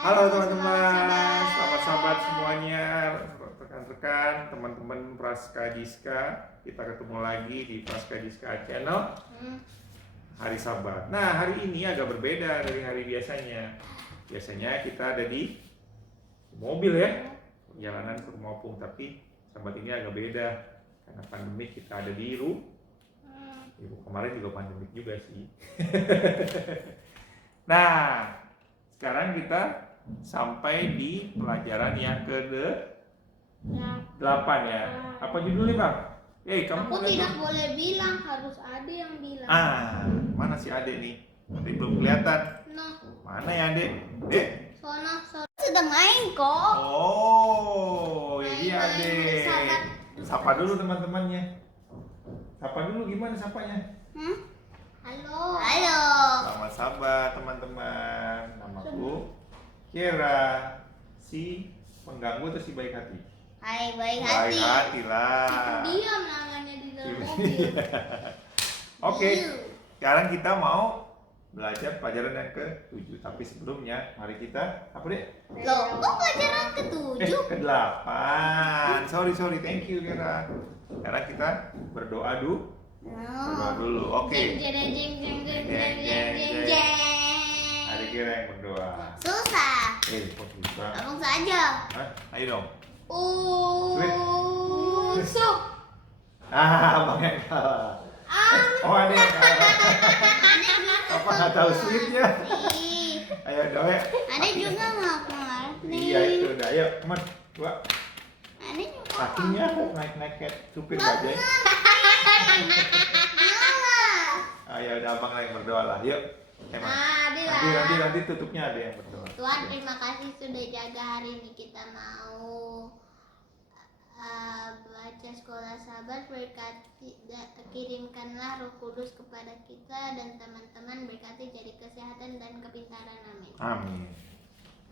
Halo teman-teman, selamat sahabat semuanya, rekan-rekan, teman-teman Praska Jiska. Kita ketemu lagi di Praska Jiska Channel Hari Sabat. Nah, hari ini agak berbeda dari hari biasanya. Biasanya kita ada di mobil ya, perjalanan ke rumah opung. Tapi sahabat ini agak beda karena pandemik, kita ada di rumah. Kemarin juga pandemik juga sih. Nah, sekarang kita sampai di pelajaran yang ke-8 ya. Apa judulnya, Bang? Kamu Aku tidak boleh bilang, harus Ade yang bilang. Mana si Ade nih? Ade belum kelihatan. Nah, Mana ya, Ade? Dek? Sona sedang main kok. Oh, ini Ade. Sahabat. Sapa dulu teman-temannya. Sapa dulu, gimana sapanya? Halo. Halo. Selamat sabat teman-teman. Namaku Kira, si pengganggu atau si baik hati? Hai, baik Baik hati. hati lah. Diam namanya di dalam mobil. Oke, sekarang kita mau belajar pelajaran yang ke-7. Tapi sebelumnya, mari kita apa deh? Loh, kok pelajaran ke-7? Ke-8. Sorry, thank you Kira. Sekarang kita berdoa dulu. Berdoa dulu, oke. Hari Kira yang berdoa. Susah. Kok susah? Abang saja. Hah? Ayo dong. Sup. Abang yang kalah. Oh, ada yang kalah. Apa nggak tahu sweetnya? Ayo dong ya. Ada juga nggak keluar? Iya itu udah. Ayo, teman. Dua. Ada juga. Kakinya kok naik-naik kayak supir bajai. Ayo udah abang yang berdoa lah. Yuk. Nanti tutupnya ada yang berdoa. Tuhan, terima kasih sudah jaga hari ini. Kita mau baca sekolah sahabat, berkati, kirimkanlah Roh Kudus kepada kita dan teman-teman, berkati jadi kesehatan dan kepintaran. Amin. Amin.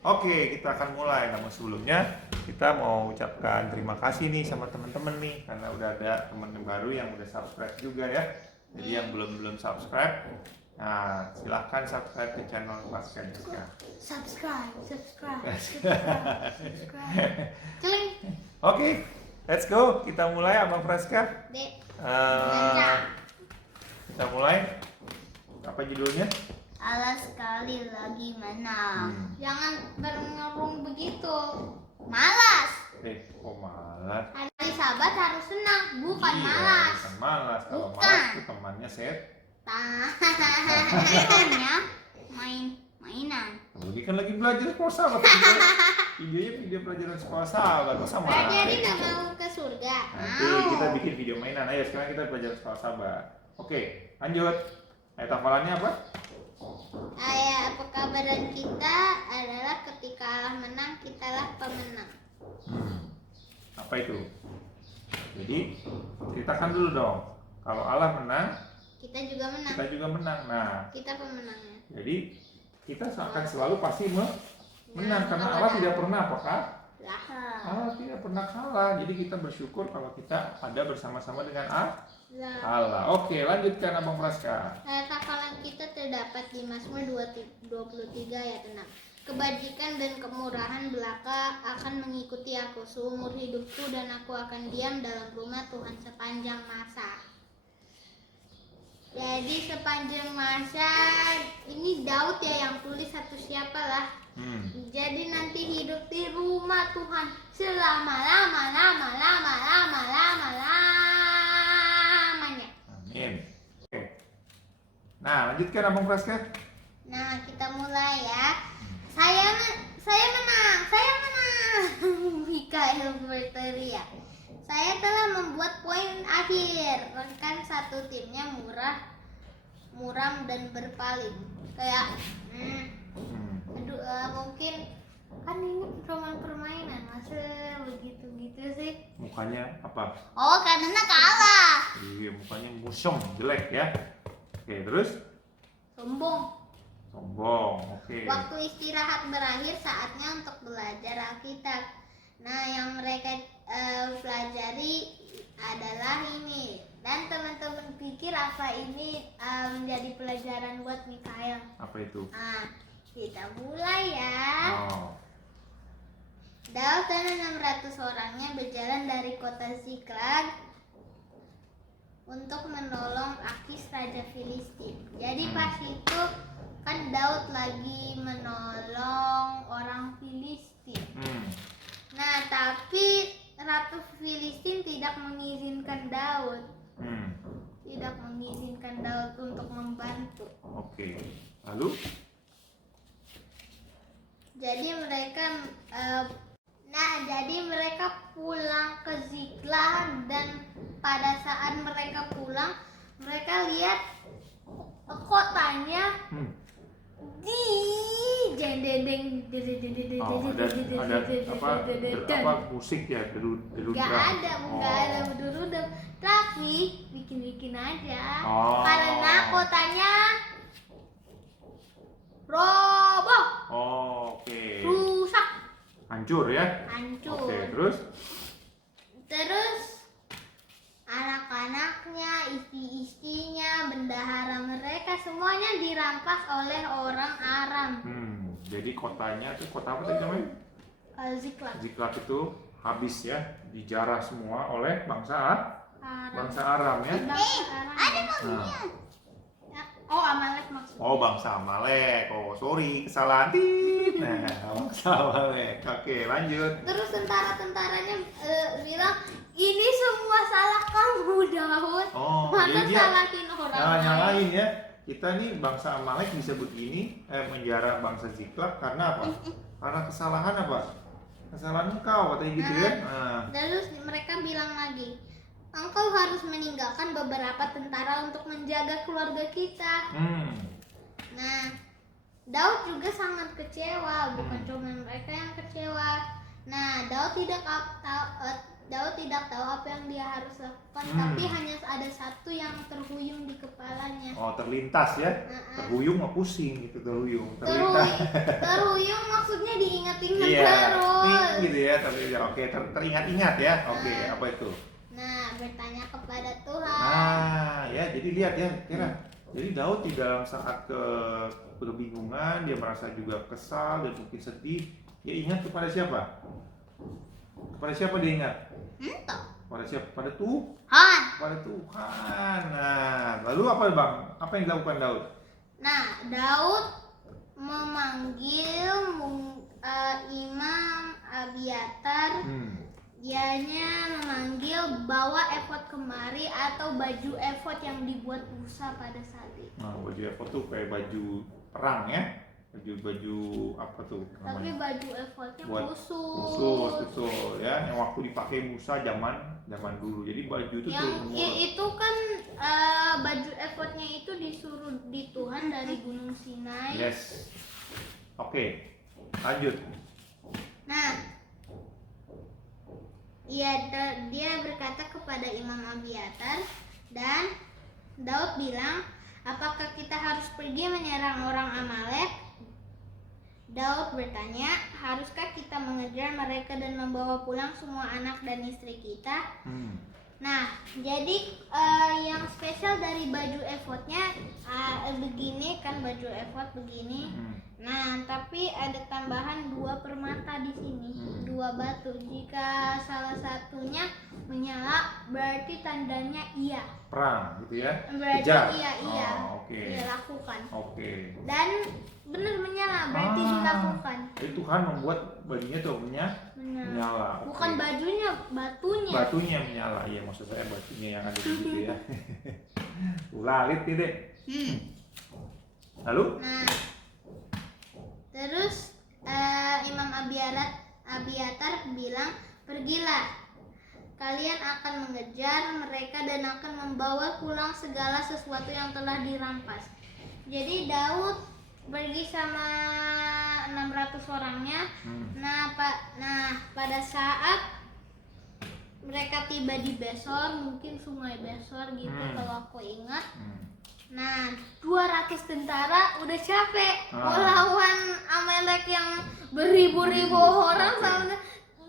Oke, kita akan mulai. Namun sebelumnya kita mau ucapkan terima kasih nih sama teman-teman nih karena udah ada teman baru yang udah subscribe juga ya. Jadi yang belum subscribe, nah silahkan subscribe ke channel Praska Jiska. Subscribe. Celing. Oke, let's go. Kita mulai Abang Praska. Dek. Kita mulai. Apa judulnya? Allah sekali lagi menang. Jangan berngerung begitu. Malas. Kok malas? Hari sahabat harus senang, bukan Iya, malas. Bukan malas. Kalau Bukan. malas itu temannya Mainannya mainan. Ini kan lagi belajar sekolah sahabat. Videonya video pelajaran sekolah sahabat. Masa malas? Jadi nggak mau ke surga. Nanti kita bikin video mainan. Ayo sekarang kita belajar sekolah sahabat. Oke, lanjut. Ayat hafalannya apa? Ayat pekabaran kita adalah ketika Allah menang, kitalah pemenang. Apa itu? Jadi ceritakan dulu dong. Kalau Allah menang, Kita juga menang. kita juga menang. Nah, Kita pemenangnya. jadi kita akan selalu pasti menang karena Allah tidak pernah apakah? Allah tidak pernah kalah. Jadi kita bersyukur kalau kita ada bersama-sama dengan Allah. Oke, lanjutkan Abang Praska. Ayat hafalan kita terdapat di Mazmur 23 ayat 6. Kebajikan dan kemurahan belaka akan mengikuti aku seumur hidupku dan aku akan diam dalam rumah Tuhan sepanjang masa. Jadi sepanjang masa ini Daud ya yang tulis atau siapalah. Jadi nanti hidup di rumah Tuhan selama-lamanya. Amin. Oke. Nah, lanjutkan Abang Praska. Nah, kita mulai ya. Saya menang. Mikael berteriak. Saya telah membuat poin akhir. Rekan satu timnya muram dan berpaling. Kayak mungkin kan ini permainan masa begitu sih. Mukanya apa? Oh, karena kalah. Iya, mukanya musom, jelek ya. Oke, terus? Sombong. Oke. Waktu istirahat berakhir, saatnya untuk belajar Alkitab. Nah, yang mereka pelajari adalah ini. Dan teman-teman pikir apa ini menjadi pelajaran buat Mikael? Apa itu? Kita mulai ya. 600 orangnya berjalan dari kota Ziklag untuk menolong Akis raja Filistin. Jadi pas itu kan Daud lagi menolong orang Filistin. Nah, tapi Ratu Filistin tidak mengizinkan Daud. Tidak mengizinkan Daud untuk membantu. Oke. Lalu? Jadi mereka pulang ke Ziklag, dan pada saat mereka pulang, mereka lihat kotanya di jendeng. Ada musik ya, deru Gak ada berudem, tapi bikin aja. Karena kotanya roboh, Oke. rusak, Hancur ya? hancur. Oke, terus? Anak-anaknya, istri-istrinya, bendahara mereka semuanya dirampas oleh orang Aram. Jadi kotanya itu kota apa tadi namanya? Ziklag. Ziklag itu habis ya, dijarah semua oleh bangsa Aram. Aram ya. Ada maksudnya. Oh, Amalek maksudnya. Oh, bangsa Amalek. Oh, sorry, kesalahan. Nah, bangsa Amalek. Oke, lanjut. Terus tentara-tentaranya bilang, ini semua salah kamu, Daud. Masa jadi dia salahin orang lain? nyalain ya. Kita nih bangsa Amalek bisa begini, menjara bangsa Ziklag karena apa? Karena kesalahan apa? Kesalahan engkau, katanya gitu ya. Terus mereka bilang lagi, engkau harus meninggalkan beberapa tentara untuk menjaga keluarga kita. Nah, Daud juga sangat kecewa, bukan cuma mereka yang kecewa. Nah, Daud tidak tahu apa yang dia harus lakukan, tapi hanya ada satu yang terhuyung di kepalanya. Oh, terlintas ya. Terhuyung nggak pusing gitu, terhuyung. Terlintas. Terhuyung maksudnya diingat-ingat Iya, terus. gitu ya, tapi ya oke, teringat-ingat ya. Oke, apa itu? Nah, bertanya kepada Tuhan. Nah, ya, jadi lihat ya, kira. Jadi Daud di dalam saat kebingungan, dia merasa juga kesal dan mungkin sedih. Dia ingat kepada siapa? Kepada siapa dia ingat? Entah. Pada siapa? Pada Tuhan. Pada Tuhan. Nah, lalu apa bang? Apa yang dilakukan Daud? Nah, Daud memanggil Imam Abiatar. Dianya memanggil, bawa efod kemari, atau baju efod yang dibuat Musa pada saat itu. Nah, baju efod tuh kayak baju perang ya. Baju apa tuh namanya? Tapi baju efodnya khusus betul ya, yang waktu dipakai Musa zaman dulu. Jadi baju itu itu kan baju efodnya itu disuruh di Tuhan dari Gunung Sinai. Yes. Oke, lanjut. Nah, dia berkata kepada Imam Abiatar, dan Daud bilang, apakah kita harus pergi menyerang orang Amalek? Daud bertanya, haruskah kita mengejar mereka dan membawa pulang semua anak dan istri kita? Nah, jadi yang spesial dari baju efodnya begini kan, baju efod begini. Nah, tapi ada tambahan 2 permata di sini, 2 batu. Jika salah satunya menyala, berarti tandanya iya. Perang, gitu ya? Berarti Kejar. iya. Oke. Dia lakukan. Oke. Dan benar menyala, berarti dilakukan. Jadi Tuhan membuat bajunya tuh menyala. Bukan bajunya, batunya. Batunya menyala, iya maksud saya batunya yang ada di situ ya. Lalit nih deh. Lalu? Nah, terus Imam Abiatar bilang, pergilah, kalian akan mengejar mereka dan akan membawa pulang segala sesuatu yang telah dirampas. Jadi Daud pergi sama 600 orangnya. Nah, pada saat mereka tiba di Besor, mungkin sungai Besor gitu kalau aku ingat. Nah, 200 tentara udah capek melawan Amalek yang beribu-ribu orang sama.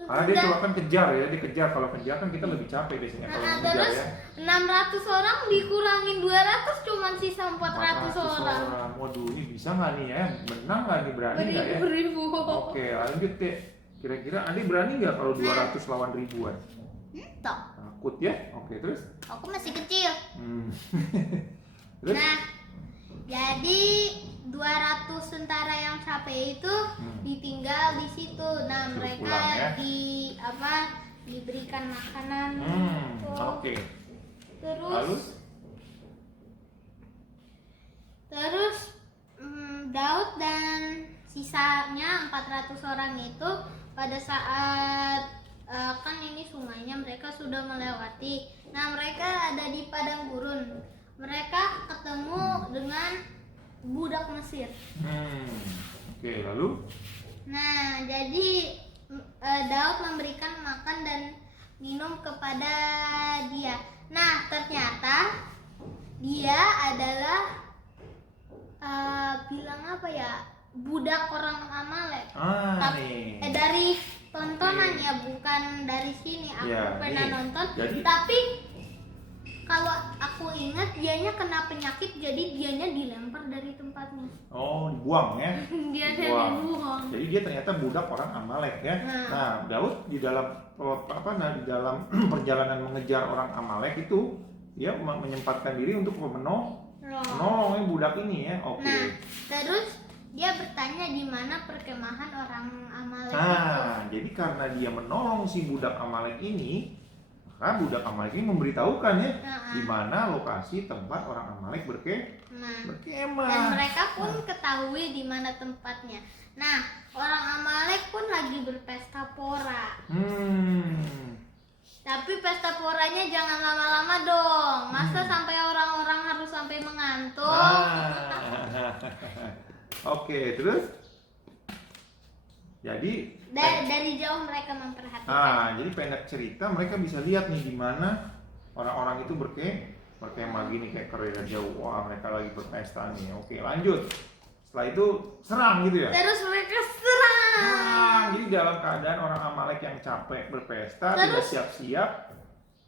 Karena dia tuh akan kejar ya, dikejar. Kalau kejar kan kita lebih capek biasanya kalau mengejar terus ya. 600 orang dikurangin 200, cuman sisa 400 orang. Waduh, ini bisa nggak nih ya? Menang nggak nih, berani nggak ya? Beribu-ribu. Oke, lanjut deh. Kira-kira Andi berani nggak kalau 200 lawan ribuan? Toh, Takut ya? Oke, terus? aku masih kecil. Terus? Nah, jadi 200 tentara yang capek itu ditinggal di situ. Nah, Suruh mereka pulang, ya? diberikan makanan. Oke. Terus Daud dan sisanya 400 orang itu pada saat kan ini sungainya mereka sudah melewati. Nah, mereka ada di padang gurun. Mereka ketemu dengan budak Mesir. Oke, lalu? Nah, jadi Daud memberikan makan dan minum kepada dia. Nah, ternyata dia adalah bilang apa ya, budak orang Amalek. Nih. Dari tontonan ya, bukan dari sini. Aku Ya, pernah nih. nonton. Jadi- Tapi kalau aku ingat dianya kena penyakit, jadi dianya dilempar dari tempatnya. Oh, dibuang ya? Dianya Dibuang. dibuang. Jadi dia ternyata budak orang Amalek ya. Nah, Daud di dalam di dalam perjalanan mengejar orang Amalek itu dia menyempatkan diri untuk menolong budak ini ya. Oke. Nah, terus dia bertanya di mana perkemahan orang Amalek itu. Nah, jadi karena dia menolong si budak Amalek ini, maka budak Amalek ini memberitahukan ya di mana lokasi tempat orang Amalek Nah, berkemah. dan mereka pun ketahui di mana tempatnya. Nah, orang Amalek pun lagi berpesta pora. Tapi pesta poranya jangan lama-lama dong. Masa sampai orang-orang harus sampai mengantuk? Oke, terus? Jadi Dari jauh mereka memperhatikan. jadi pendek cerita mereka bisa lihat nih di mana orang-orang itu berkemah gini kayak kereta jauh. Wah, mereka lagi berpesta nih. Oke, lanjut. Setelah itu serang gitu ya. Terus mereka serang. Jadi dalam keadaan orang Amalek yang capek berpesta, tidak Terus? siap-siap.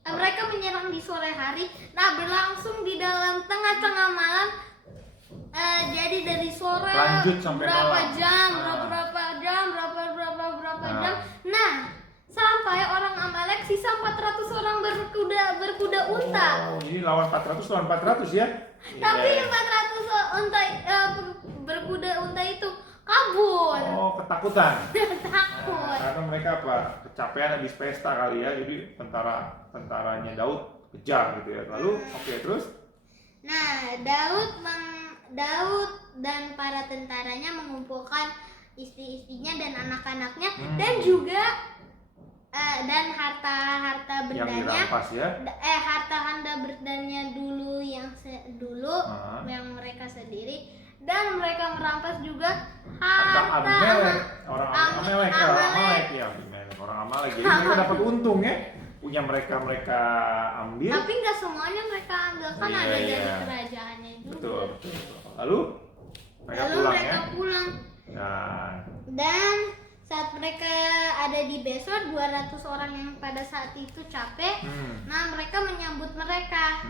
Mereka menyerang di sore hari. Nah, berlangsung di dalam tengah-tengah malam. Jadi dari sore Lanjut sampai berapa malam. jam, Nah. berapa jam. Nah. Nah, sampai orang Amalek sisa 400 orang berkuda unta. Oh, jadi lawan 400 lawan 400 ya. Tapi Iya. 400 unta berkuda unta itu kabur. Oh, ketakutan. Takut. Karena mereka apa? Kecapean habis pesta kali ya. Jadi tentaranya Daud kejar gitu ya. Lalu oke, terus? Nah, Daud dan para tentaranya mengumpulkan istri-istrinya dan anak-anaknya dan juga dan harta Yang bendanya, dirampas ya. harta bendanya dulu yang mereka sendiri, dan mereka merampas juga Harta harta Abimelek, orang Amalek ya, Abimelek, orang Amalek. Jadi mereka dapat untung ya. Punya mereka ambil. Tapi nggak semuanya mereka ambil, kan ada Iya. dari kerajaannya juga. Betul. Lalu mereka pulang ya. pulang. Nah, Dan saat mereka ada di Besor, 200 orang yang pada saat itu capek. Nah, mereka menyambut mereka.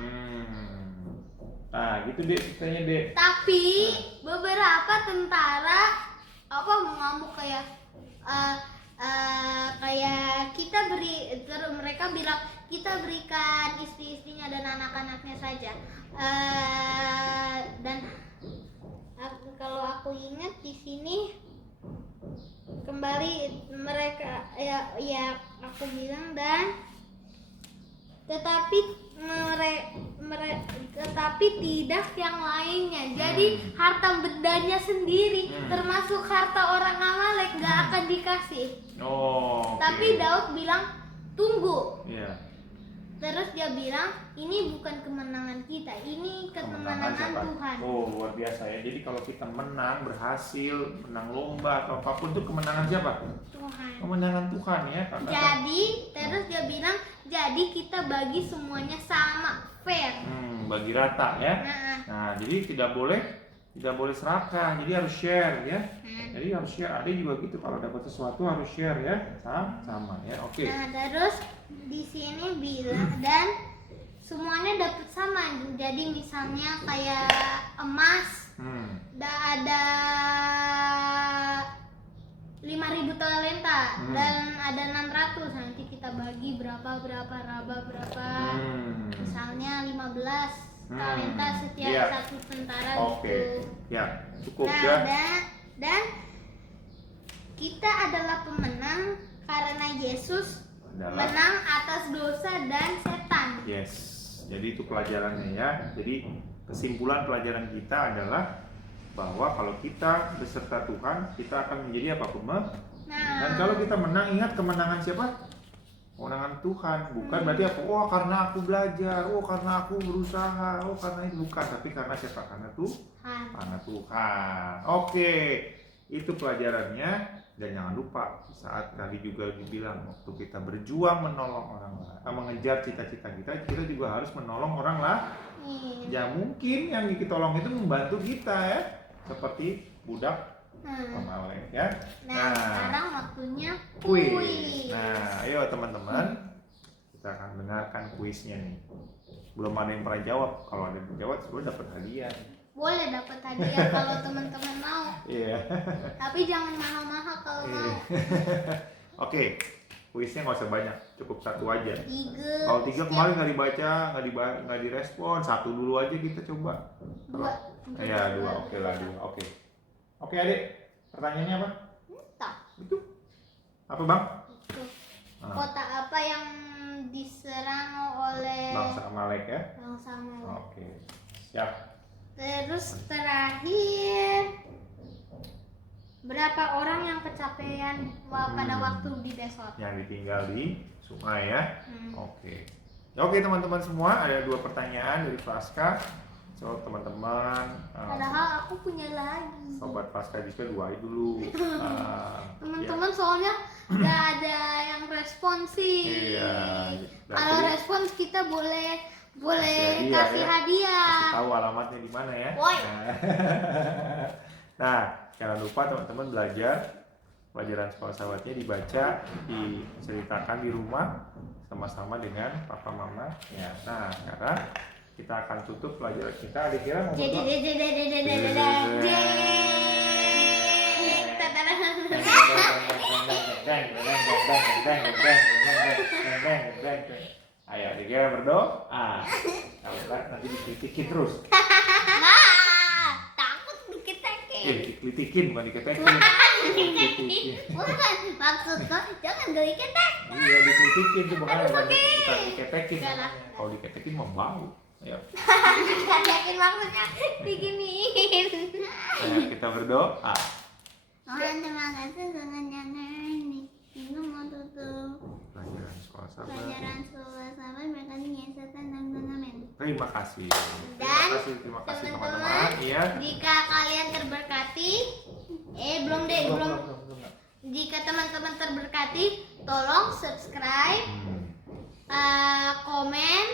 Nah, gitu deh ceritanya deh. Tapi beberapa tentara mengamuk kayak mereka bilang kita berikan istri-istrinya dan anak-anaknya saja. Dan kalau aku ingat di sini kembali mereka aku bilang tetapi tidak yang lainnya. Jadi harta bendanya sendiri termasuk harta orang Amalek gak akan dikasih. Tapi Daud bilang tunggu. Terus dia bilang ini bukan kemenangan kita, ini kemenangan Tuhan. Oh, luar biasa ya. Jadi kalau kita menang, berhasil, menang lomba atau apapun itu kemenangan siapa? Tuhan. Kemenangan Tuhan ya. Jadi terus dia bilang jadi kita bagi semuanya sama, fair. Bagi rata ya. Nah, jadi tidak boleh serakah. Jadi harus share ya. Jadi harus share. Ada juga gitu, kalau dapat sesuatu harus share ya. Sama ya. Oke. Nah, terus di sini bilang dan semuanya dapat sama. Jadi misalnya kayak emas, ada 5.000 talenta dan ada 600. Nanti kita bagi berapa raba berapa. Misalnya 15 talenta setiap satu tentara gitu. Ya, cukup Nah, ya. dan kita adalah pemenang karena Yesus menang atas dosa dan setan. Yes. Jadi itu pelajarannya ya. Jadi kesimpulan pelajaran kita adalah bahwa kalau kita beserta Tuhan, kita akan menjadi apa? Dan kalau kita menang, ingat kemenangan siapa? Kemenangan Tuhan. Bukan berarti apa? Oh, karena aku belajar, oh karena aku berusaha, oh karena itu bukan. Tapi karena siapa? Karena Tuhan. Karena Tuhan. Oke, itu pelajarannya. Dan jangan lupa saat tadi juga dibilang waktu kita berjuang menolong orang lain, mengejar cita-cita kita, kita juga harus menolong orang lain. Ya mungkin yang kita tolong itu membantu kita ya. Seperti budak pemalek ya. Nah, sekarang waktunya kuis. Nah, ayo teman-teman, kita akan dengarkan kuisnya nih. Belum ada yang pernah jawab. Kalau ada yang jawab, sudah dapat hadiah. Boleh dapat hadiah kalau teman-teman mau. Iya. Tapi jangan mahal-mahal kalau mau. Oke, kuisnya nggak usah banyak, cukup satu aja. 3. Kalau 3 kemarin nggak dibaca, nggak direspon, 1 dulu aja kita coba. 2. Ya 2, oke lah 2, oke. Oke adik, pertanyaannya apa? Entah. Itu apa bang? Itu. Kota apa yang diserang oleh Bangsa Amalek ya? bangsa Amalek? Oke, siap. Terus terakhir, berapa orang yang kecapean pada waktu di desert? Yang ditinggal di sungai ya? Oke. Oke teman-teman semua, ada 2 pertanyaan dari Praska. So teman-teman, Padahal aku punya lagi. sobat Praska juga 2 dulu. Teman-teman soalnya nggak ada yang respons sih. Iya. Kalau respons kita boleh Kasih kasih Kasih hadiah. tahu alamatnya di mana ya. Woi. Nah, jangan lupa teman-teman belajar pelajaran sekolah sahabatnya dibaca, diceritakan di rumah sama-sama dengan papa mama. Ya. Nah, sekarang kita akan tutup pelajaran kita. Dikira mau berdoa? Ayo, dikira berdoa. Kalau nanti dikritikin terus. Takut diketekin. Dikritikin bukan diketekin. Bukan, maksudnya jangan diketek. Iya, dikritikin tuh bukan diketekin. Kalau diketekin mau bau. Ayo. Diketekin maksudnya diginiin. Ayo kita berdoa. Tuhan terima kasih dengan yang ini. Ini mau tutup Pelajaran sekolah sahabat. pelajaran sekolah sahabat berkati setan dan amin. Terima kasih. Dan Terima kasih teman-teman, teman-teman. Iya. jika kalian terberkati, belum. Jika teman-teman terberkati, tolong subscribe, komen,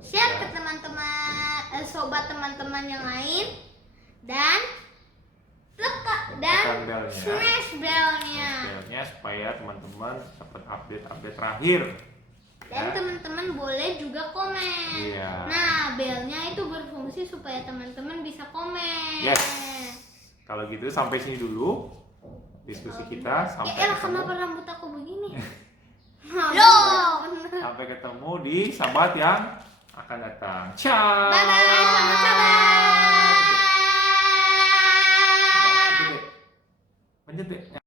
share ke teman-teman, sobat teman-teman yang lain, dan Tekan belnya. smash belnya. Belnya supaya teman-teman dapat update terakhir. Dan teman-teman boleh juga komen. Iya. Nah, belnya itu berfungsi supaya teman-teman bisa komen. Yes. Kalau gitu sampai sini dulu diskusi kita. Sampai ketemu. Kenapa rambut aku begini? Sampai ketemu di sahabat yang akan datang. Ciao. Bye-bye, sahabat-sahabat. Lanjut deh.